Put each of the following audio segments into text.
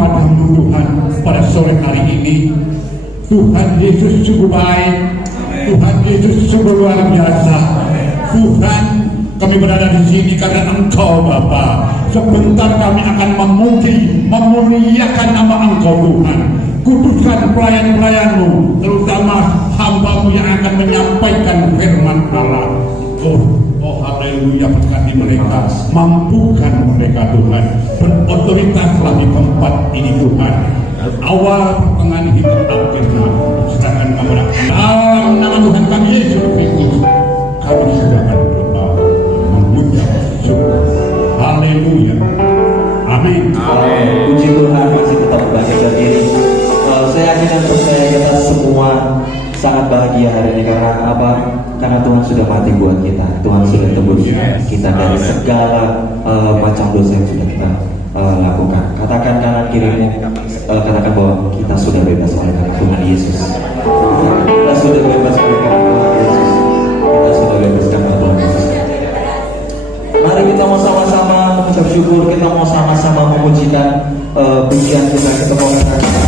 kepadamu Tuhan pada sore hari ini. Tuhan Yesus sungguh baik, Tuhan Yesus sungguh luar biasa. Tuhan, kami berada di sini karena Engkau Bapa. Sebentar kami akan memuji, memuliakan nama Engkau Tuhan. Kuduskan pelayan-pelayan-Mu, terutama hamba-Mu yang akan menyampaikan firman Allah. Oh haleluya, berkati mereka, mampukan mereka Tuhan, berotoritaslah di tempat ini Tuhan. Awal pertengahan hidup akhirnya, sedangkan kamu dalam nama Tuhan kami Yesus Kristus, kami sudah berdoa, memuja syukur. Haleluya, amin. Puji Tuhan, masih tetap bangkit berdiri. Saya yakin dan percaya kita semua sangat bahagia hari ini karena apa? Karena Tuhan sudah mati buat kita. Tuhan sudah tebus kita dari segala macam dosa yang sudah kita lakukan. Katakan kanan kirimu, katakan bahwa kita sudah bebas oleh karena Tuhan Yesus. Kita sudah bebas oleh karena Tuhan Yesus. Kita sudah bebas karena Tuhan Yesus. Mari kita mau sama-sama mengucap syukur, kita mau sama-sama memujikan pujian kita mau katakan.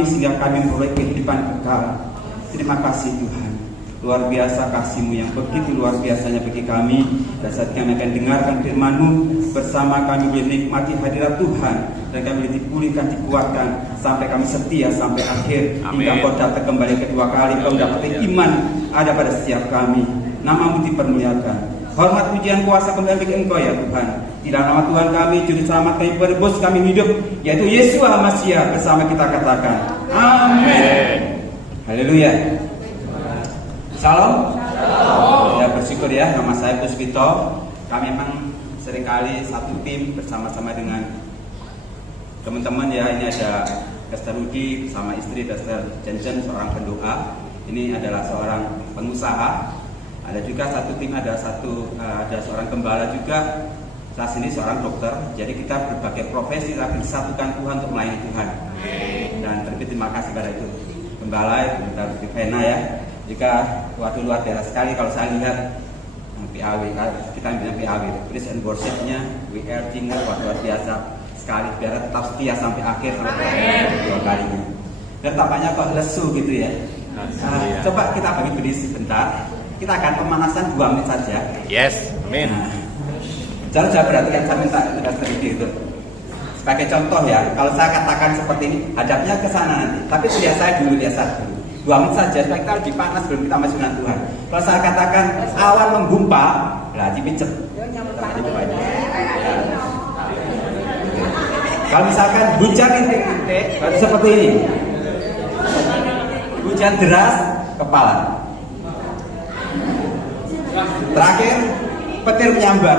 kami sehingga kami memperoleh kehidupan kekal. Terima kasih Tuhan. Luar biasa kasih-Mu yang begitu luar biasanya bagi kami. Dan saat kami akan dengarkan firman-Mu, bersama kami boleh menikmati hadirat Tuhan, dan kami boleh dipulihkan, dikuatkan sampai kami setia sampai akhir. Hingga Kau datang kembali kedua kali, Kau dapat iman ada pada setiap kami. Nama-Mu dipermuliakan. Hormat pujian kuasa kembali bagi Engkau ya Tuhan. Di dalam nama Tuhan kami, Juru Selamat kami, Penebus kami hidup, yaitu Yesus Al-Masih, bersama kita katakan amin. Haleluya. Salam. Ya, bersyukur ya, nama saya Puspito. Kami memang seringkali satu tim bersama-sama dengan teman-teman ya. Ini ada Pastor Rudi bersama istri Pastor Jensen, seorang pendoa. Ini adalah seorang pengusaha. Ada juga satu tim, ada seorang gembala juga. Saya sini seorang dokter. Jadi kita berbagai profesi tapi disatukan Tuhan untuk melayani Tuhan. Dan terima kasih pada itu gembala, kita Vena ya. Jika waduh luar biasa sekali kalau saya lihat PAW, kita bilang PAW, Praise and Worship-nya, WR Jingle, luar biasa sekali, biar tetap setia sampai akhir, sampai dua kalinya. Dan tampaknya kok lesu gitu ya. Coba kita bagi sebentar, kita akan pemanasan 2 menit saja. Yes, amin. Jangan perhatikan, saya minta tidak sedikit itu. Sebagai contoh ya, kalau saya katakan seperti ini, hadapnya ke sana nanti. Tapi lihat saya dulu. 2 menit saja, supaya kita lebih panas sebelum kita masuk dengan Tuhan. Kalau saya katakan awan menggumpal, berarti pincet. Kalau misalkan hujan rintik-rintik, berarti seperti ini. Hujan deras, kepala. Terakhir, petir menyambar.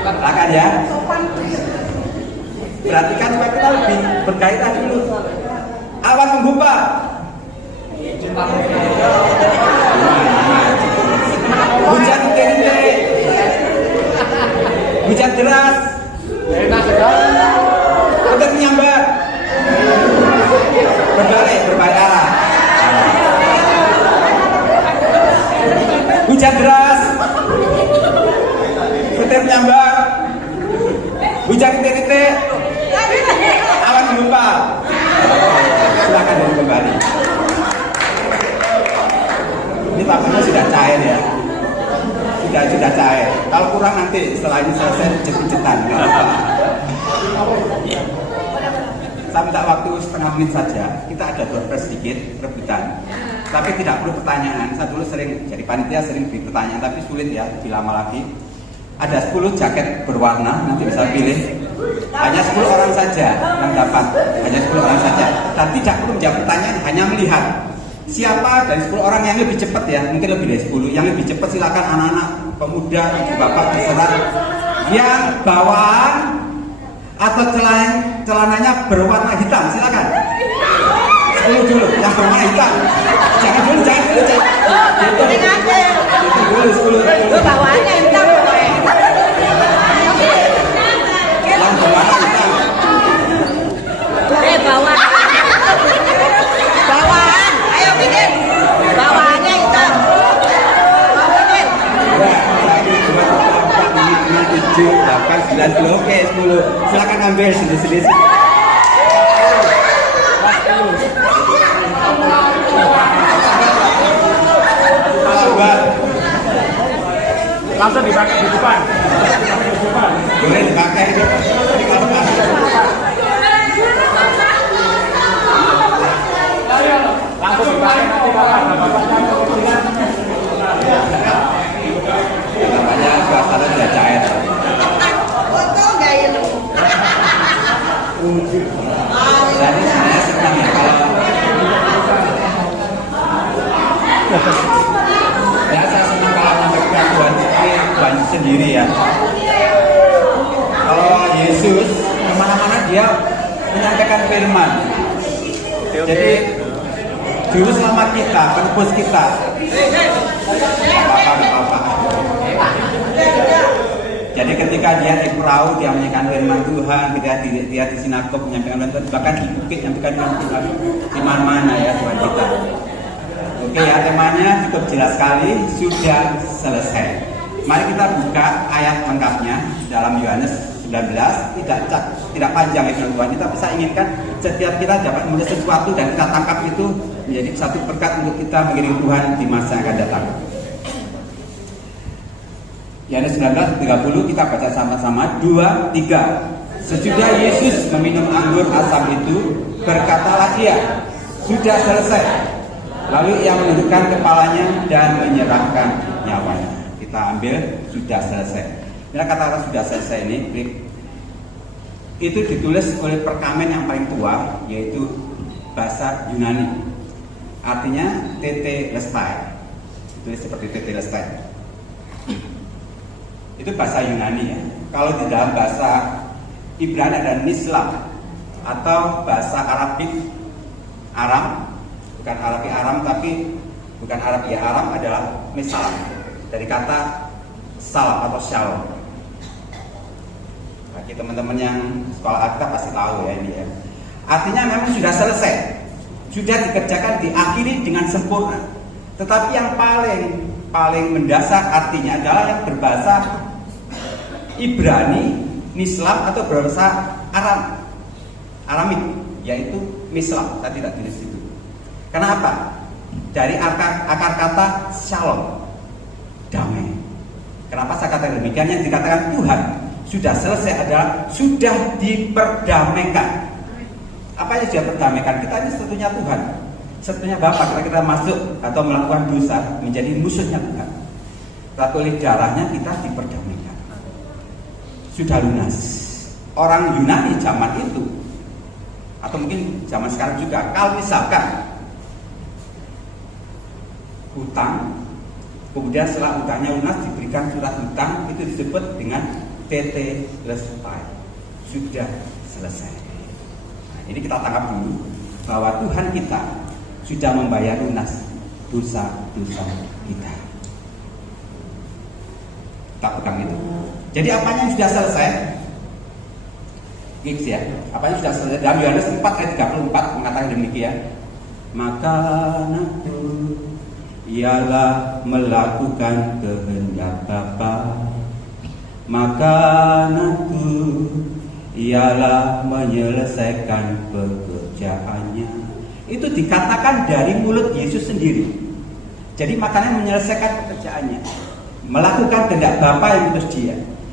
Silakan ya. Perhatikan supaya kita lebih berkaitan dulu. Awan menggumpal. Hujan rintik-rintik. Hujan deras. Petir menyambar. Berbalik arah. Hujan deras. Petir menyambar. Hujan rintik-rintik. Awan menggumpal. Silakan dari kembali. Ini tampaknya sudah cair ya. Sudah cair. Kalau kurang nanti setelah ini selesai cet-cetan. Saya minta waktu setengah menit saja. Kita ada doorpress sedikit rebutan. Tapi tidak perlu pertanyaan. Saya dulu sering jadi panitia, sering beri pertanyaan, tapi sulit ya, lebih lama lagi. Ada 10 jaket berwarna, nanti bisa pilih. Hanya 10 orang saja yang dapat. Hanya 10 orang saja. Dan tidak perlu menjawab pertanyaan, hanya melihat siapa dari 10 orang yang lebih cepat ya, mungkin lebih dari 10. Yang lebih cepat silakan anak-anak, pemuda, ibu bapak terserah. Yang bawaan atau celananya berwarna hitam, silakan. 10 dulu, yang berwarna hitam. Jangan dulu. Itu dulu 10. Bawaannya hitam pokoknya. Yang berwarna hitam. Bawaan. Ayo bikin. Bawaannya hitam. Mau bikin. 2, 3, 4, 5, 6, 7, 8, 9, 10. Oke, 10. Silakan ambil sendiri-sendiri. Langsung dipakai di depan. Boleh dipakai itu. Ini kalau masuk. Langsung dipakai nanti kalau ada bapaknya. Namanya suasana sudah cair. Foto nggak ini? Jadi sebenarnya senang ya kalau saya senang kalau menyampaikan Tuhan sendiri ya. Kalau Yesus kemana-mana dia menyampaikan firman. Jadi Juru Selamat kita, penebus kita. Apa-apa. Jadi ketika dia di perahu, dia menyampaikan firman Tuhan. Ketika dia di sinagog menyampaikan firman Tuhan, bahkan di bukit menyampaikan firman Tuhan. Di mana-mana ya Tuhan kita. Oke ya, temanya cukup jelas sekali, sudah selesai. Mari kita buka ayat lengkapnya dalam Yohanes 19 tidak panjang ya Tuhan, tapi saya inginkan setiap kita dapat melihat sesuatu dan kita tangkap itu menjadi satu berkat untuk kita mengiring Tuhan di masa yang akan datang. Yohanes 19:30 kita baca sama-sama 2, 3. Sesudah Yesus meminum anggur asam itu, berkatalah ia, sudah selesai. Lalu ia menundukkan kepalanya dan menyerahkan nyawanya. Kita ambil sudah selesai. Nah, kata-kata sudah selesai ini itu ditulis oleh perkamen yang paling tua, yaitu bahasa Yunani. Artinya tetelestai. Ditulis seperti tetelestai. Itu bahasa Yunani ya. Kalau di dalam bahasa Ibrani ada nislam atau bahasa Arabik Aram, bukan Arabi Aram tapi bukan Arabi Aram, adalah misalam dari kata salam atau shalom. Bagi teman-teman yang sekolah Alkitab pasti tahu ya ini ya. Artinya memang sudah selesai, sudah dikerjakan, diakhiri dengan sempurna. Tetapi yang paling mendasar artinya adalah yang berbahasa Ibrani, Nislam atau berbahasa Aramik, yaitu Mislam. Tadi tidak tulis itu. Kenapa? Dari akar kata shalom, damai. Kenapa saya katakan demikian? Yang dikatakan Tuhan sudah selesai adalah sudah diperdamaikan. Apa yang sudah berdamaikan? Kita ini satunya Tuhan, satunya Bapa. Kalau kita masuk atau melakukan dosa menjadi musuhnya Tuhan, tapi oleh darahnya kita diperdamaikan. Sudah lunas. Orang Yunani zaman itu atau mungkin zaman sekarang juga, kalau misalkan hutang, kemudian setelah hutangnya lunas diberikan surat hutang, itu disebut dengan tetelestai, sudah selesai. Nah, ini kita tangkap dulu bahwa Tuhan kita sudah membayar lunas dosa-dosa kita. Kita pegang itu. Jadi apanya yang sudah selesai? Gigs ya. Apanya sudah selesai? Dalam Yohanes 4 ayat 34 mengatakan demikian. Maka anakku ialah melakukan kehendak Bapa. Maka anakku ialah menyelesaikan pekerjaannya. Itu dikatakan dari mulut Yesus sendiri. Jadi makanya menyelesaikan pekerjaannya, melakukan kehendak Bapa yang diutus dia.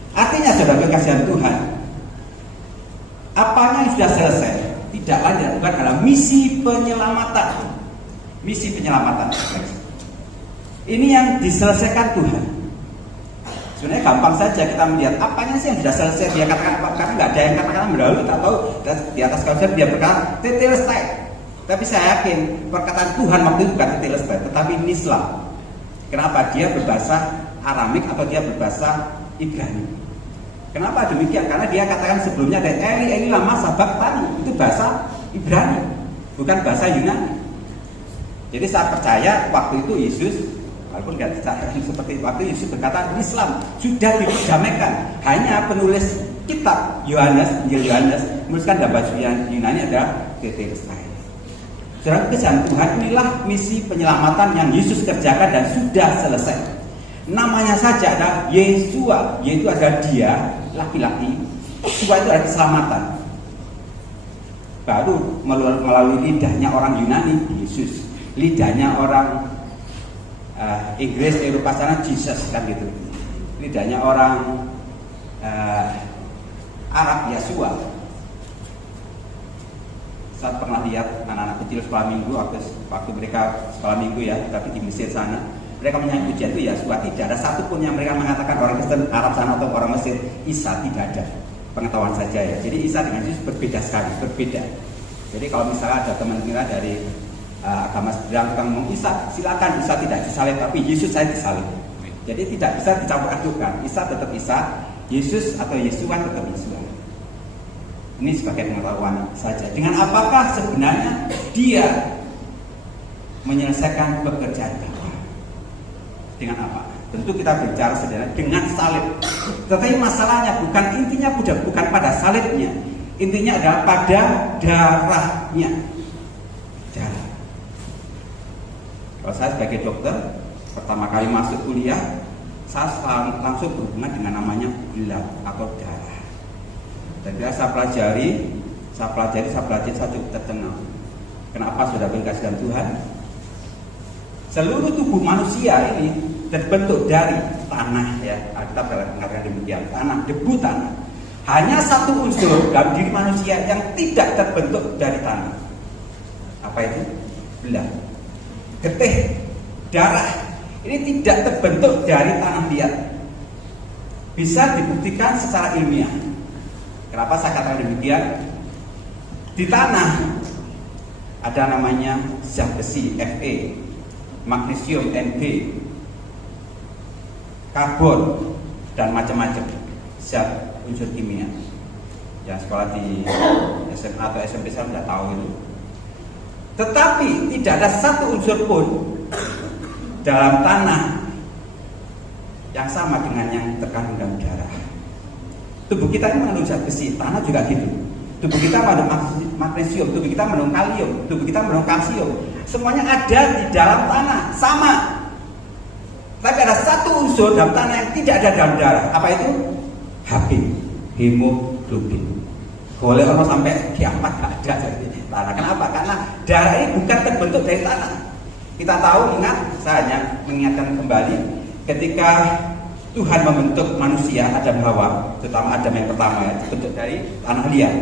Artinya saudara kasihan Tuhan, apanya yang sudah selesai tidak lain dan bukan adalah misi penyelamatan. Misi penyelamatan ini yang diselesaikan Tuhan. Sebenarnya gampang saja kita melihat apanya sih yang sudah selesai. Dia katakan apa? Karena nggak ada yang katakan mendahului atau di atas kausir dia berkata tetelestai. Tapi saya yakin perkataan Tuhan waktu itu bukan tetelestai, tetapi nislam. Kenapa? Dia berbahasa Aramik atau dia berbahasa Ibrani. Kenapa demikian? Karena dia katakan sebelumnya ada Eli lama sabachthani, itu bahasa Ibrani, bukan bahasa Yunani. Jadi saya percaya waktu itu Yesus, walaupun tidak seperti waktu Yesus berkata Islam sudah diperdamaikan. Hanya penulis kitab Injil Yohanes menuliskan dalam bahasa Yunani adalah tetelestai. Saudara kasihan Tuhan, inilah misi penyelamatan yang Yesus kerjakan dan sudah selesai. Namanya saja adalah Yesua, yaitu adalah dia laki-laki. Yesua itu adalah keselamatan. Baru melalui lidahnya orang Yunani Yesus, lidahnya orang Inggris, Eropa sana Jesus kan gitu. Lidahnya orang Arab Yesua. Saya pernah lihat anak-anak kecil sekolah minggu waktu mereka sekolah minggu ya, tapi di Mesir sana. Mereka menyanyi pujian itu Yesua. Tidak ada satupun yang mereka mengatakan orang Kristen Arab sana atau orang Mesir. Isa tidak ada. Pengetahuan saja ya. Jadi Isa dengan Yesus berbeda sekali, berbeda. Jadi kalau misalnya ada teman kita dari agama seberang tukang ngomong Isa, silakan, Isa tidak disalib, tapi Yesus saya disalib. Jadi tidak bisa dicampur adukan. Isa tetap Isa, Yesus atau Yesua tetap Yesua. Ini sebagai pengetahuan saja. Dengan apakah sebenarnya dia menyelesaikan pekerjaan Bapa? Dengan apa? Tentu kita bicara sederhana dengan salib. Tetapi masalahnya intinya bukan pada salibnya. Intinya adalah pada darahnya. Darah. Kalau saya sebagai dokter pertama kali masuk kuliah, saya langsung berhubungan dengan namanya blood atau darah. Dan saya pelajari, saya cukup tercengang. Kenapa sudah dikasihkan Tuhan? Seluruh tubuh manusia ini terbentuk dari tanah, ya. Kita mengatakan demikian, tanah, debu tanah. Hanya satu unsur dalam diri manusia yang tidak terbentuk dari tanah. Apa itu? Belah, getih, darah. Ini tidak terbentuk dari tanah liat. Bisa dibuktikan secara ilmiah. Kenapa saya katakan demikian? Di tanah ada namanya zat besi Fe, magnesium Mg, karbon, dan macam-macam zat unsur kimia. Yang sekolah di SMA atau SMP saya sudah tahu itu. Tetapi tidak ada satu unsur pun dalam tanah yang sama dengan yang terkandung dalam darah. Tubuh kita ini mengandung zat besi, tanah juga gitu. Tubuh kita mengandung magnesium, tubuh kita mengandung kalium, tubuh kita mengandung kalsium. Semuanya ada di dalam tanah, sama. Tapi ada satu unsur dalam tanah yang tidak ada dalam darah. Apa itu? Hb, hemoglobin. Boleh orang sampai kiamat tidak ada di tanah. Kenapa? Karena darah ini bukan terbentuk dari tanah. Kita tahu, ingat, saya hanya mengingatkan kembali ketika Tuhan membentuk manusia, Adam Hawa, terutama Adam yang pertama, ya, dibentuk dari tanah liat,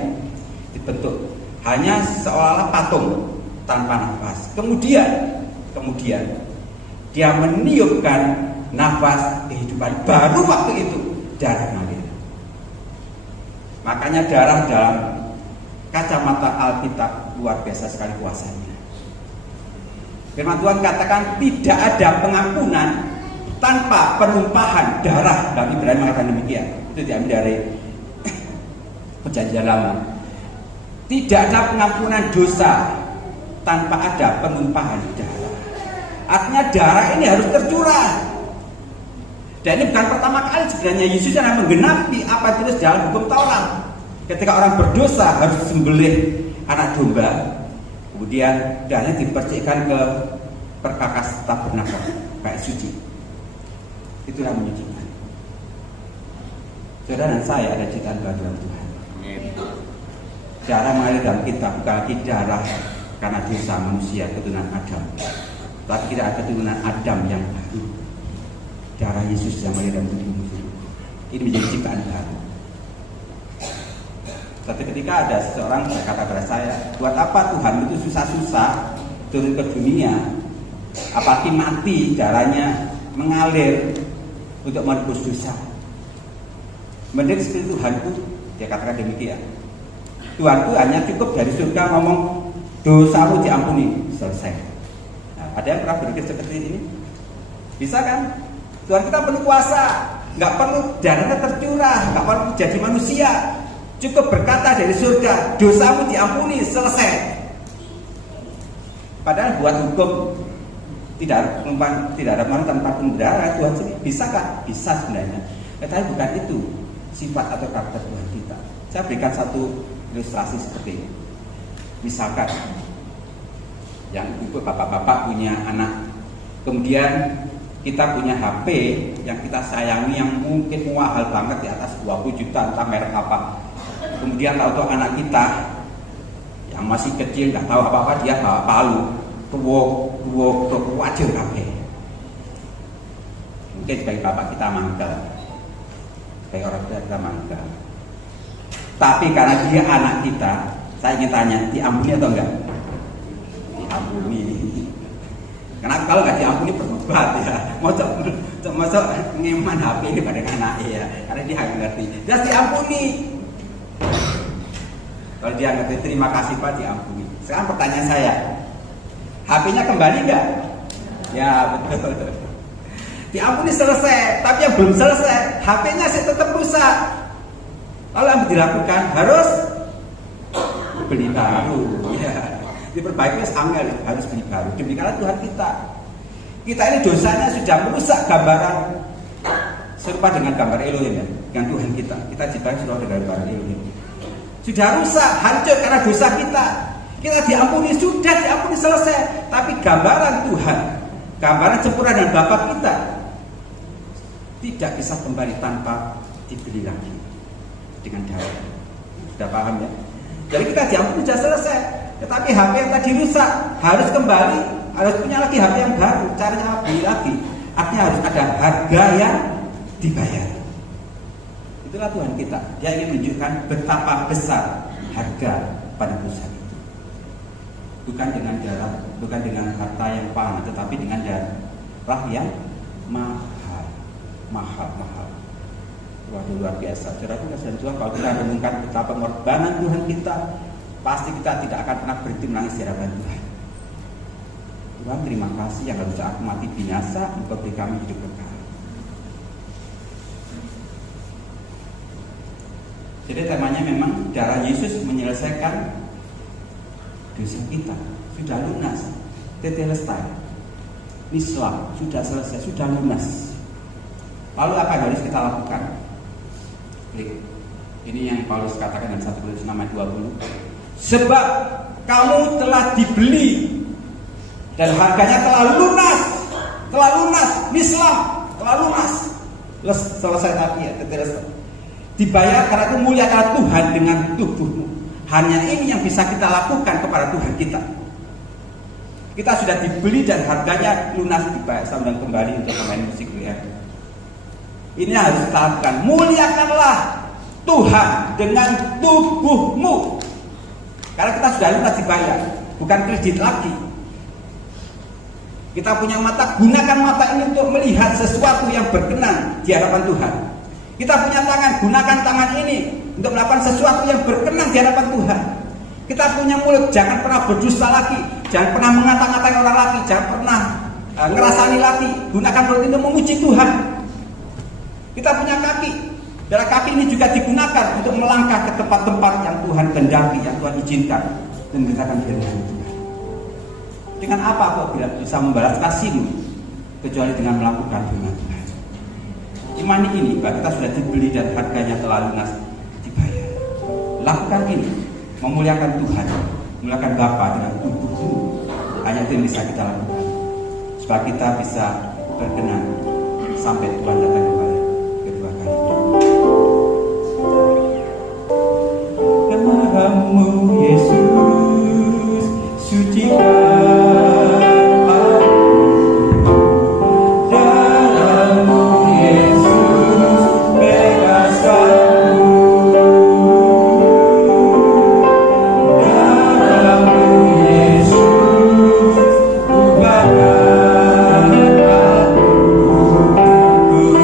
dibentuk hanya seolah-olah patung tanpa nafas. Kemudian dia meniupkan nafas kehidupan. Baru waktu itu darah mengalir. Makanya darah dalam kacamata Alkitab luar biasa sekali kuasanya. Firman Tuhan katakan tidak ada pengampunan tanpa penumpahan darah. Dalam Ibrani mengatakan demikian. Itu diambil dari Perjanjian Lama. Tidak ada pengampunan dosa tanpa ada penumpahan darah. Artinya darah ini harus tercurah. Dan ini bukan pertama kali sebenarnya Yesus yang menggenapi apa tulis dalam hukum Taurat. Ketika orang berdosa harus sembelih anak domba. Kemudian darahnya dipercikkan ke perkakas tabernakel kayak suci. Itulah menyucikan. Saudara dan saya ada ciptaan baru dalam Tuhan. Darah mengalir dalam kita bukan lagi darah karena dosa manusia keturunan Adam, tapi kita ada keturunan Adam yang baru. Darah Yesus yang mengalir dalam tubuh. Ini menjadi ciptaan baru. Tapi ketika ada seseorang berkata kepada saya, buat apa Tuhan itu susah-susah turun ke dunia, apalagi mati darahnya mengalir untuk menebus dosa. Mending seperti Tuhanku, dia katakan demikian. Tuhanku hanya cukup dari surga ngomong dosamu diampuni, selesai. Nah, ada yang pernah berpikir seperti ini? Bisa kan? Tuhan kita penuh kuasa, nggak perlu darahnya tercurah, nggak perlu jadi manusia. Cukup berkata dari surga, dosamu diampuni, selesai. Padahal buat hukum tidak ada mana tanpa darah. Tuhan sendiri bisakah? Bisa sebenarnya. Tetapi bukan itu sifat atau karakter Tuhan kita. Saya berikan satu ilustrasi seperti ini. Misalkan yang ibu bapak-bapak punya anak, kemudian kita punya HP yang kita sayangi yang mungkin mahal banget di atas 20 juta, entah merek apa. Kemudian tahu anak kita yang masih kecil nggak tahu apa-apa, dia bawa palu, tuwok wajib HP. Mungkin sebagai bapak kita mangkel, sebagai orang tua kita mangkel. Tapi karena dia anak kita, saya ingin tanya, diampuni atau enggak? Diampuni. Karena kalau nggak diampuni bertobat ya. Masuk ngeman HP ini pada anak ya, karena dia nggak ngerti. Dia diampuni. Kalau dia ngerti, terima kasih Pak, diampuni. Sekarang pertanyaan saya, HP-nya kembali nggak? Ya betul. Diampuni selesai, tapi yang belum selesai, HP-nya masih tetap rusak. Lalu yang dilakukan harus beli baru. Ya, diperbaiki angel, harus beli baru. Demikianlah Tuhan kita. Kita ini dosanya sudah merusak gambaran serupa dengan gambar Elohim ya, dengan Tuhan kita. Kita ciptakan serupa dengan gambar Elohim. Sudah rusak, hancur karena dosa kita. Kita diampuni, sudah diampuni, selesai. Tapi gambaran Tuhan, gambaran sempurna dan Bapa kita tidak bisa kembali tanpa dibeli lagi dengan darah. Sudah paham ya? Jadi kita diampuni sudah selesai. Tetapi HP yang tadi rusak harus kembali, harus punya lagi HP yang baru. Caranya beli lagi. Artinya harus ada harga yang dibayar. Itulah Tuhan kita. Dia ingin menunjukkan betapa besar harga pada perusahaan itu. Bukan dengan darah, bukan dengan harta yang panas, tetapi dengan darah yang mahal. Waduh, luar biasa. Saudara kasih Tuhan, kalau kita renungkan betapa pengorbanan Tuhan kita, pasti kita tidak akan pernah berhenti menangis di hadapan Tuhan. Tuhan, terima kasih yang harusnya aku mati binasa, Engkau beri kami hidup kekal. Jadi temanya memang darah Yesus menyelesaikan dosa kita. Sudah lunas, tetelestai, Islam sudah selesai, sudah lunas. Lalu apa yang harus kita lakukan? Klik. Ini yang Paulus katakan dalam 1 Korintus 6:20. Sebab kamu telah dibeli dan harganya telah lunas, Islam telah lunas. Selesai tadi ya, dibayar karena itu mulia karena Tuhan dengan tubuhmu. Hanya ini yang bisa kita lakukan kepada Tuhan kita. Kita sudah dibeli dan harganya lunas, dibayar. Saya undang kembali untuk pemain musik ya. Ini harus kita lakukan. Muliakanlah Tuhan dengan tubuhmu. Karena kita sudah lunas dibayar, bukan kredit lagi. Kita punya mata, gunakan mata ini untuk melihat sesuatu yang berkenan di hadapan Tuhan. Kita punya tangan, gunakan tangan ini untuk melakukan sesuatu yang berkenan di hadapan Tuhan. Kita punya mulut, jangan pernah berdusta lagi, jangan pernah mengata-ngatai orang lagi, jangan pernah ngerasani lagi. Gunakan mulut itu memuji Tuhan. Kita punya kaki, dan kaki ini juga digunakan untuk melangkah ke tempat-tempat yang Tuhan kehendaki, yang Tuhan izinkan, dan memberitakan firman Tuhan. Dengan apa kau tidak bisa membalas kasihmu kecuali dengan melakukan firman Tuhan? Imani ini bahwa kita sudah dibeli dan harganya telah lunas dibayar. Lakukan ini, memuliakan Tuhan, memuliakan Bapa dengan tubuhmu. Hanya itu yang bisa kita lakukan supaya kita bisa berkenan sampai Tuhan datang kembali kedua kali. Darahmu Yesus sucikan.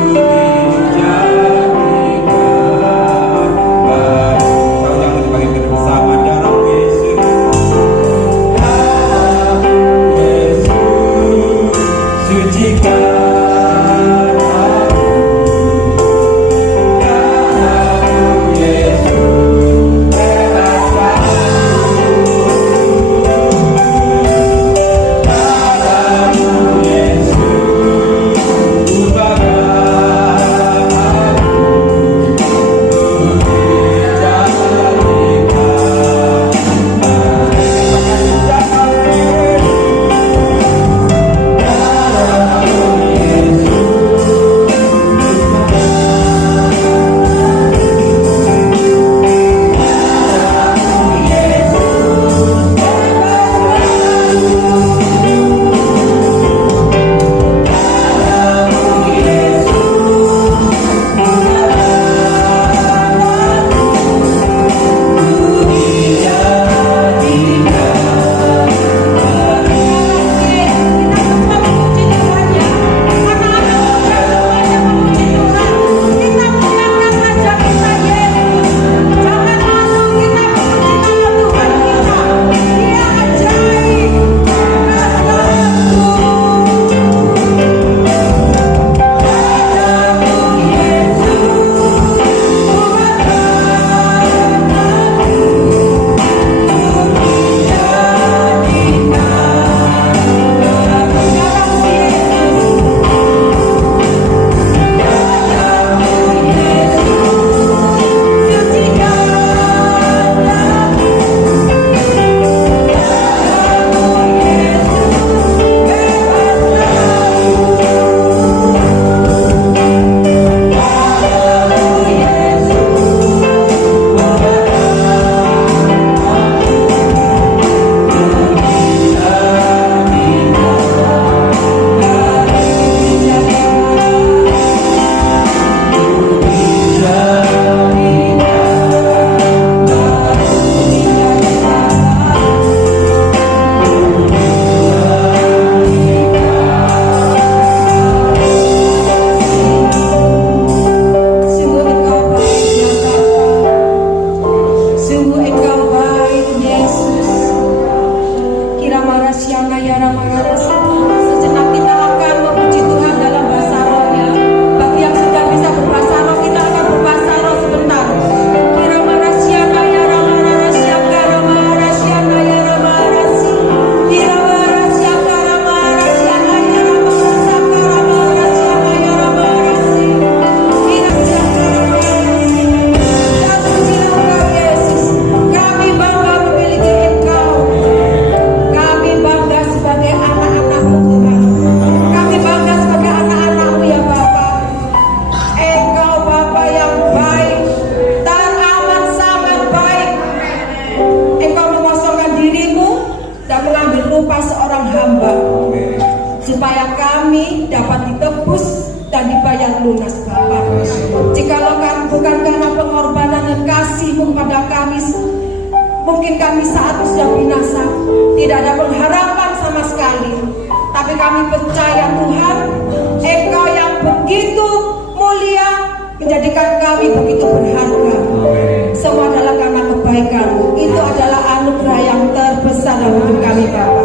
Ku Siana Yara Magaras. Sejenak kita akan memuji Tuhan dalam bahasa rohnya. Bagi yang sudah bisa berbahasa roh, kita akan berbahasa roh sebentar. Kiramara Siana Yara Magaras, Siakara Magaras, Siana Yara Magaras. Kiramara Siakara Magaras, Siana Yara Magaras, Siakara Magaras, Siana Yara Magaras. Kiramara Siakara Magaras. Dan pujilah Engkau Yesus. Kami bangga memiliki Engkau. Kami bangga sebagai anak-anak-Mu Tuhan. Kami bangga sebagai anak-anak-Mu ya Bapa. Engkau Bapa yang baik, teramat sangat baik. Engkau mengosongkan dirimu dan mengambil rupa seorang hamba, supaya kami dapat ditebus dan dibayar lunas Bapa. Jikalau bukan karena pengorbanan dan kasih-Mu kepada kami, mungkin kami saat itu sudah binasa, tidak ada pengharapan sama sekali. Tapi kami percaya Tuhan, Engkau yang begitu mulia menjadikan kami begitu berharga. Semua adalah karena kebaikan-Mu. Itu adalah anugerah yang terbesar dalam hidup kami Bapa.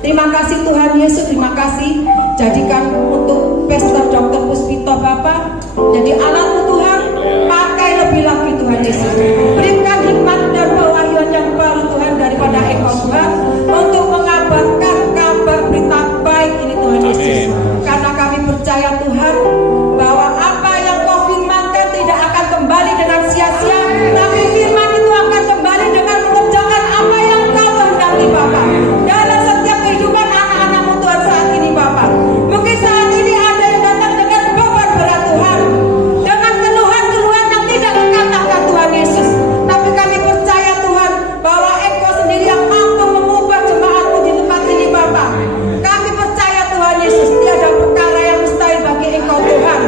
Terima kasih Tuhan Yesus, terima kasih. Jadikan untuk Pastor Dr. Puspito Bapa jadi alat-Mu Tuhan. Pakai lebih lagi Tuhan Yesus. Berikan hikmat dan pewahyuan yang baru Tuhan daripada Engkau Tuhan, untuk mengabarkan kabar berita baik ini Tuhan Yesus. Karena kami percaya Tuhan bahwa apa yang Kau firmankan tidak akan kembali dengan sia-sia, tapi firman itu akan kembali dengan mengerjakan apa yang Kau kehendaki Bapa dalam setiap kehidupan anak-anak-Mu Tuhan saat ini Bapa. Mungkin saat ini ada yang datang dengan beban berat Tuhan, dengan keluhan-keluhan yang tidak terkatakan Tuhan Yesus. Tapi kami percaya Tuhan bahwa Engkau sendiri yang mampu mengubah jemaat-Mu di tempat ini Bapa. Kami percaya Tuhan Yesus, tiada perkara yang mustahil bagi Engkau Tuhan.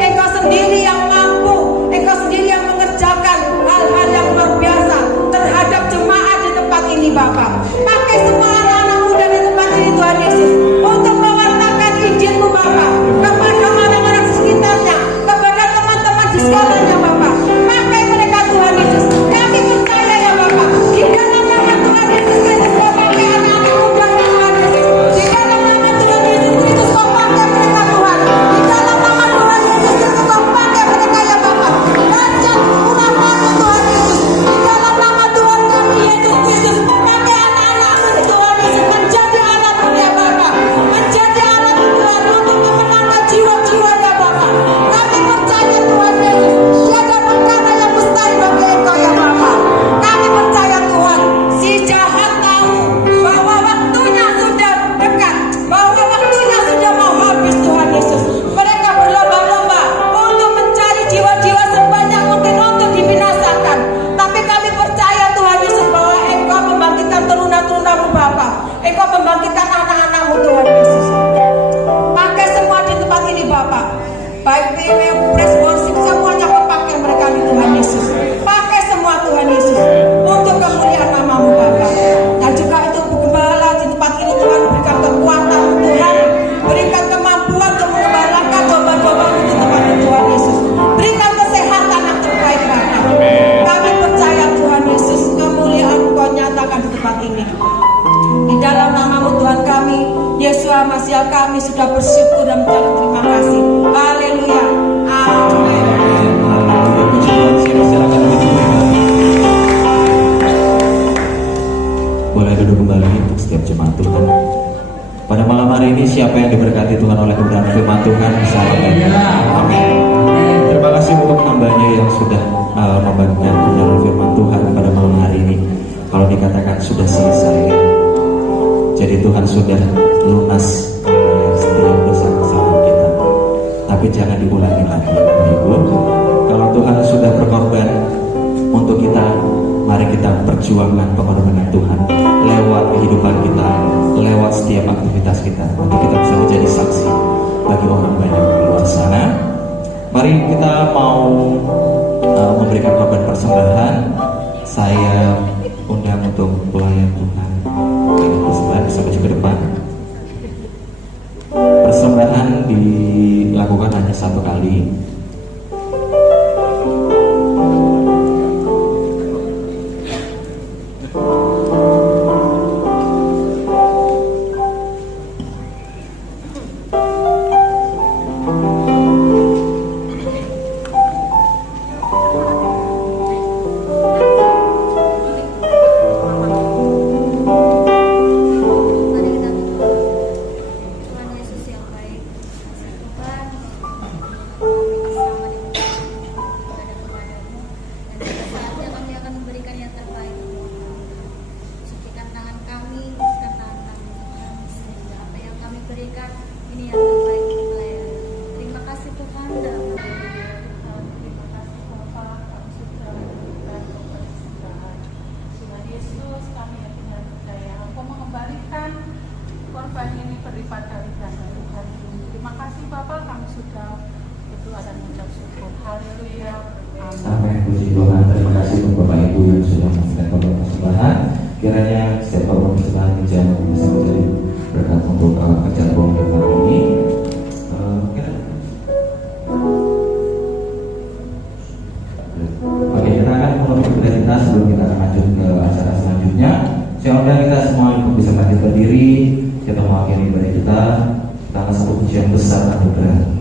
Engkau sendiri yang mampu, Engkau sendiri yang mengerjakan hal-hal yang luar biasa terhadap jemaat di tempat ini Bapa. Pakai semua anak-anak muda di tempat ini Tuhan Yesus, untuk mewartakan Injil-Mu Bapa kepada orang-orang di sekitarnya, kepada teman-teman di sekolahnya Bapa. Pakai mereka Tuhan Yesus. Kami percaya ya Bapa, di dalam nama Tuhan Yesus Kristus Kau pakai anak-anak muda Tuhan Yesus. Di dalam nama Tuhan Yesus Kristus Kau pakai mereka Tuhan. Di dalam nama Tuhan Yesus Kristus Kau pakai mereka ya Bapa. Rancang urapan-Mu Tuhan Yesus. Di dalam nama Tuhan kami Yesus Kristus, pakai anak-anak-Mu Tuhan Yesus menjadi alat-Mu ya Bapa. Menjadi alat-Mu Tuhan untuk memenangkan jiwa-jiwa ya Bapa. Kami percaya Tuhan Yesus, tiada perkara yang mustahil bagi Engkau ya Bapa. Kami percaya Tuhan, si jahat tahu bahwa waktunya sudah dekat, bahwa waktunya sudah mau habis Tuhan Yesus. Mereka berlomba-lomba untuk mencari jiwa-jiwa sebanyak mungkin untuk dibinasakan. Tapi kami percaya Tuhan Yesus bahwa Engkau membangkitkan teruna-teruna-Mu Bapa. Engkau membangkitkan anak-anak-Mu Tuhan Yesus. Pakai semua di tempat ini Bapa. Baik di press worship, semuanya Kau pakai mereka di Tuhan Yesus. Pakai semua Tuhan Yesus untuk kemuliaan nama-Mu Bapa. Dan juga itu gembala di tempat ini Tuhan, berikan kekuatan Tuhan, berikan kemampuan untuk mengembalakan domba-domba-Mu di tempat ini Tuhan Yesus. Berikan kesehatan yang terbaik Bapa. Kami percaya Tuhan Yesus, kemuliaan-Mu Kau nyatakan di tempat ini. Di dalam nama-Mu Tuhan kami, Yesus Masial, kami sudah bersyukur dan mengucap terima kasih. Haleluya. Amin. Haleluya, puji Tuhan. Silakan duduk. Boleh duduk kembali untuk setiap jemaat Tuhan. Pada malam hari ini, siapa yang diberkati Tuhan oleh kebenaran firman Tuhan bisa berkata amin. Terima kasih untuk hambanya yang sudah membagikan kebenaran firman Tuhan pada malam hari ini. Kalau dikatakan sudah selesai, jadi Tuhan sudah lunas setiap dosa kesalahan kita. Tapi jangan diulangi lagi, Ibu. Kalau Tuhan sudah berkorban untuk kita, mari kita perjuangkan pengorbanan Tuhan lewat kehidupan kita, lewat setiap aktivitas kita, untuk kita bisa menjadi saksi bagi orang banyak di luar sana. Mari kita mau memberikan korban persembahan. Saya undang untuk pelayan Tuhan. Persembahan bisa maju ke depan. Persembahan dilakukan hanya satu kali. baik ini berlipat kali ganda Tuhan. Terima kasih Bapak, kami sudah berdoa dan mengucap syukur. Haleluya. Amin. Puji Tuhan. Terima kasih untuk Bapak Ibu yang sudah memberikan korban persembahan. Kiranya setiap korban persembahan dijawab bisa menjadi berkat untuk kerja Tuhan malam ini. Oke, kita akan menutup kita sebelum kita akan lanjut ke acara selanjutnya. Saya undang kita semua untuk bisa bangkit berdiri. Kita mengakhiri ibadah kita dengan satu pujian besar anugerah.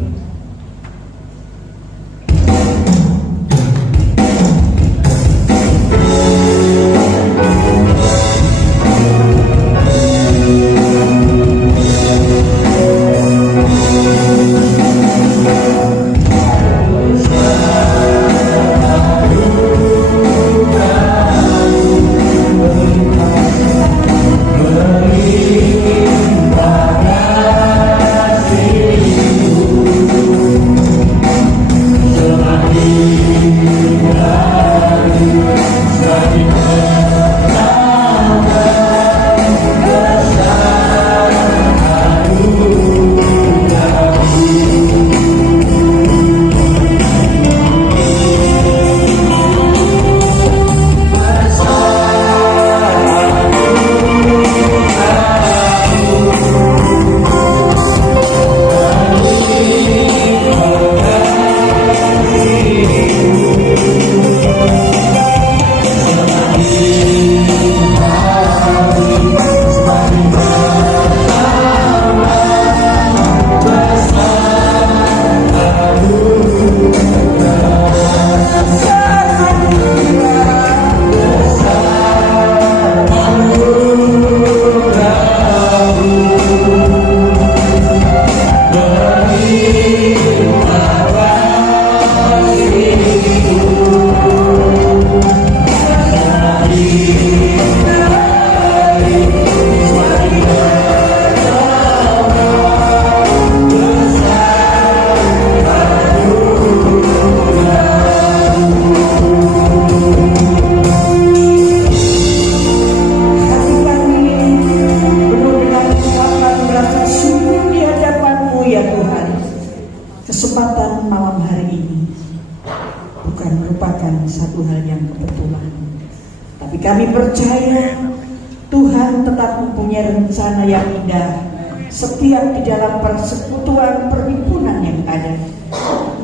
Setiap di dalam persekutuan perhimpunan yang ada.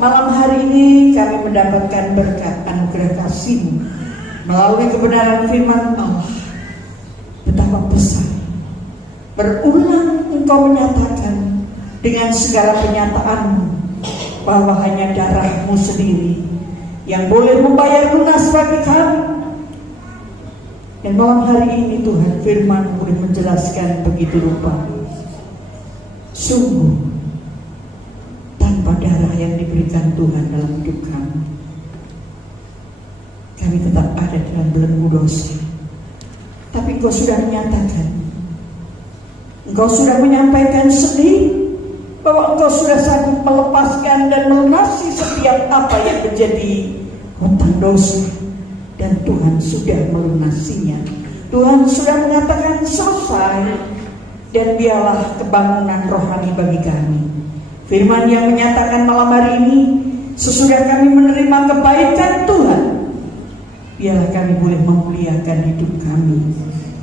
Malam hari ini kami mendapatkan berkat anugerah kasih-Mu melalui kebenaran firman Allah. Betapa besar. Berulang Engkau menyatakan dengan segala penyataan-Mu bahwa hanya darah-Mu sendiri yang boleh membayar lunas bagi kami. Dan malam hari ini Tuhan, firman-Mu boleh menjelaskan begitu rupa. Sungguh tanpa darah yang diberikan Tuhan dalam hidup kami tetap ada dalam belenggu dosa. Tapi Engkau sudah menyatakan, Engkau sudah menyampaikan sendiri bahwa Engkau sudah sanggup melepaskan dan melunasi setiap apa yang menjadi hutang dosa. Dan Tuhan sudah melunasinya. Tuhan sudah mengatakan selesai. Dan biarlah kebangunan rohani bagi kami. Firman yang menyatakan malam hari ini, sesudah kami menerima kebaikan Tuhan, biarlah kami boleh memuliakan hidup kami.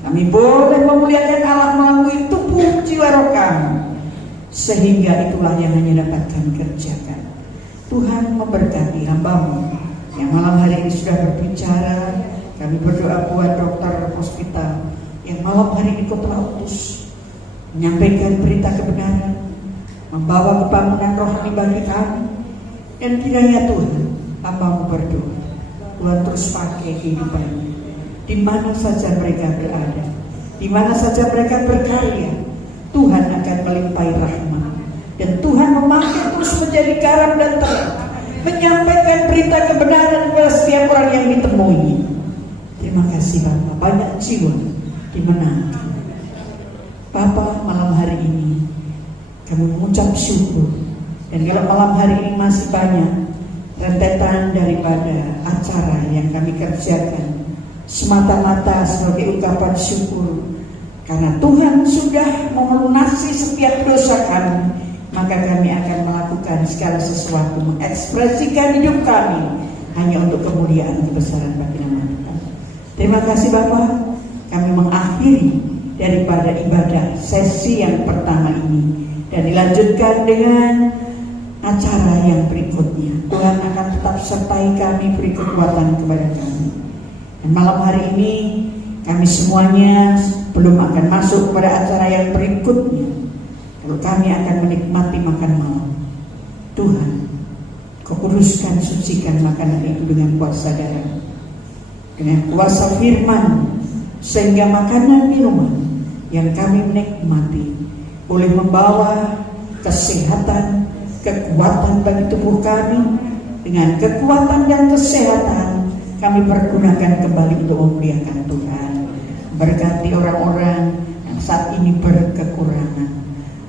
Kami boleh memuliakan Allah melalui tubuh jiwa roh kami. Sehingga itulah yang hanya dapat kami kerjakan. Tuhan memberkati hamba-Mu yang malam hari ini sudah berbicara. Kami berdoa buat dokter hospital yang malam hari ini Kau telah utus menyampaikan berita kebenaran, membawa kebangunan rohani bagi kami. Dan kiranya Tuhan, hamba-Mu berdoa, Tuhan terus pakai kehidupannya di mana saja mereka berada, di mana saja mereka berkarya. Tuhan akan melimpahi rahmat, dan Tuhan memakai terus menjadi garam dan terang, menyampaikan berita kebenaran kepada setiap orang yang ditemui. Terima kasih Bapak, banyak jiwa dimenangkan. Bapak, malam hari ini kami mengucap syukur. Dan kalau malam hari ini masih banyak rentetan daripada acara yang kami kerjakan semata-mata sebagai ungkapan syukur Karena Tuhan sudah melunasi setiap dosa kami, maka kami akan melakukan segala sesuatu, mengekspresikan hidup kami hanya untuk kemuliaan kebesaran bagi nama Tuhan. Terima kasih Bapak, kami mengakhiri daripada ibadah sesi yang pertama ini dan dilanjutkan dengan acara yang berikutnya. Tuhan akan tetap sertai kami, beri kekuatan kepada kami. Dan malam hari ini kami semuanya belum akan masuk pada acara yang berikutnya. Kalau kami akan menikmati makan malam, Tuhan, Kau kuduskan, sucikan makanan itu dengan kuasa darah, dengan kuasa firman, sehingga makanan minuman yang kami menikmati boleh membawa kesehatan, kekuatan bagi tubuh kami. Dengan kekuatan dan kesehatan kami pergunakan kembali untuk memuliakan Tuhan. Berkati orang-orang yang saat ini berkekurangan.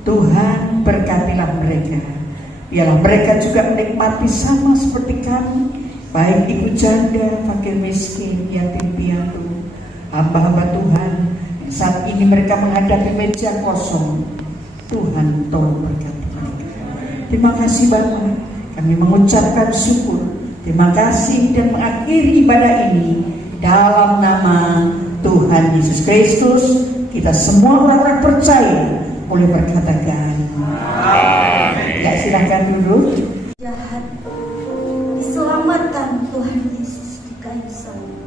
Tuhan, berkatilah mereka. Biarlah mereka juga menikmati sama seperti kami, baik ibu janda, fakir miskin, yatim piatu, hamba-hamba Tuhan yang saat ini mereka menghadapi meja kosong. Tuhan, tolong berkati mereka. Terima kasih Bapak, kami mengucapkan syukur. Terima kasih dan mengakhiri ibadah ini dalam nama Tuhan Yesus Kristus. Kita semua orang-orang percaya boleh berkatakan amin. Ya, silakan duduk. Jahat diselamatkan Tuhan Yesus di kayu salib.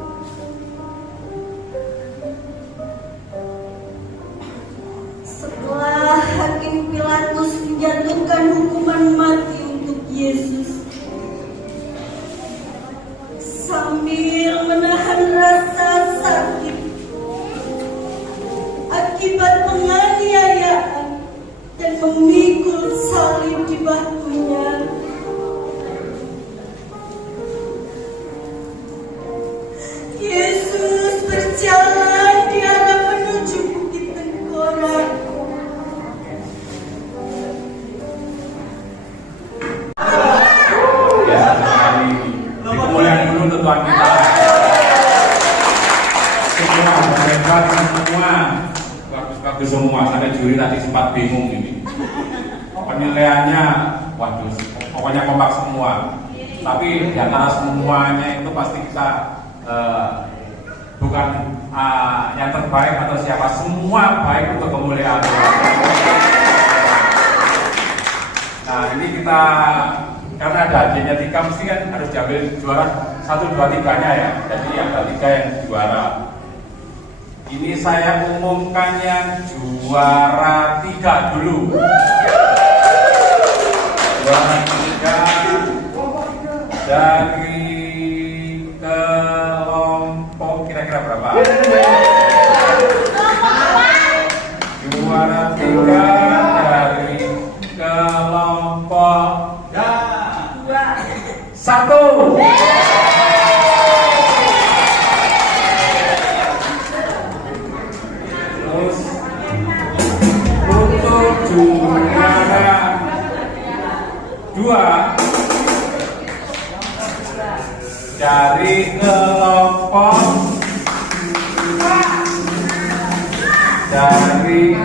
Setelah Hakim Pilatus menjatuhkan hukuman mati untuk Yesus, sambil menahan rasa sakit akibat penganiayaan dan memikul salib di bahunya, Yesus berjalan di arah menuju Bukit Tengkorak. Dimulai dulu untuk Tuhan kita. Semua berdebat semua bagus semua. Sampai juri tadi sempat bingung ini. Penilaiannya, waduh, pokoknya kompak semua. Tapi di antara semuanya itu pasti kita bukan yang terbaik atau siapa, semua baik untuk kemuliaan Tuhan. Nah ini kita karena ada genetika mesti kan harus diambil juara 1, 2, 3-nya ya. Jadi ada 3 yang juara. Ini saya umumkan yang juara 3 dulu. Juara 3 dari kelompok kira-kira berapa? Juara 3 dari kelompok 1. Terus untuk juara 2 dari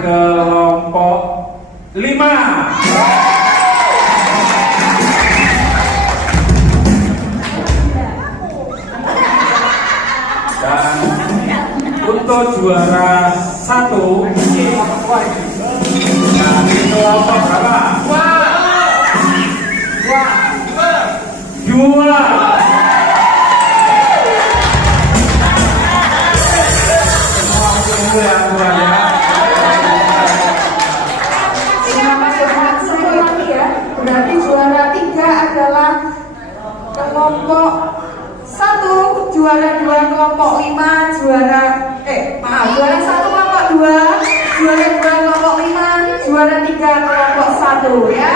kelompok 5. Dan untuk juara 1 dari kelompok berapa? 2. Berarti juara 3 adalah kelompok 1, juara 2 kelompok 5, juara 1 kelompok 2, juara 2 kelompok 5, juara 3 kelompok 1 ya.